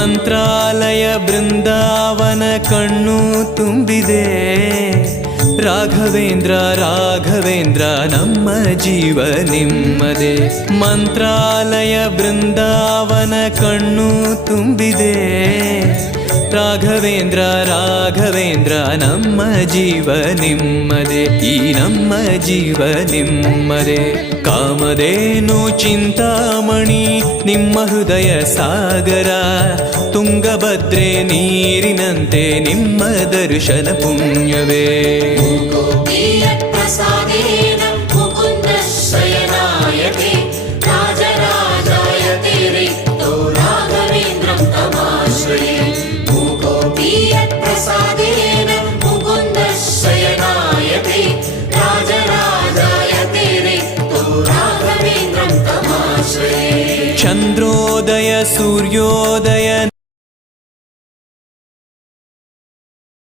ಮಂತ್ರಾಲಯ ಬೃಂದಾವನ ಕಣ್ಣು ತುಂಬಿದೆ. ರಾಘವೇಂದ್ರ ರಾಘವೇಂದ್ರ ನಮ್ಮ ಜೀವ ನಿಮ್ಮದೇ. ಮಂತ್ರಾಲಯ ಬೃಂದಾವನ ಕಣ್ಣು ತುಂಬಿದೆ. ರಾಘವೇಂದ್ರ ರಾಘವೇಂದ್ರ ನಮ್ಮ ಜೀವ ನಿಮ್ಮದೇ. ಈ ನಮ್ಮ ಜೀವ ನಿಮ್ಮದೇ. ಕಾಮಧೇನು ಚಿಂತಾಮಣಿ ನಿಮ್ಮ ಹೃದಯ ಸಾಗರ. ತುಂಗಭದ್ರೆ ನೀರಿನಂತೆ ನಿಮ್ಮ ದರ್ಶನ ಪುಣ್ಯವೇ. ಚಂದ್ರೋದಯ ಸೂರ್ಯೋದಯ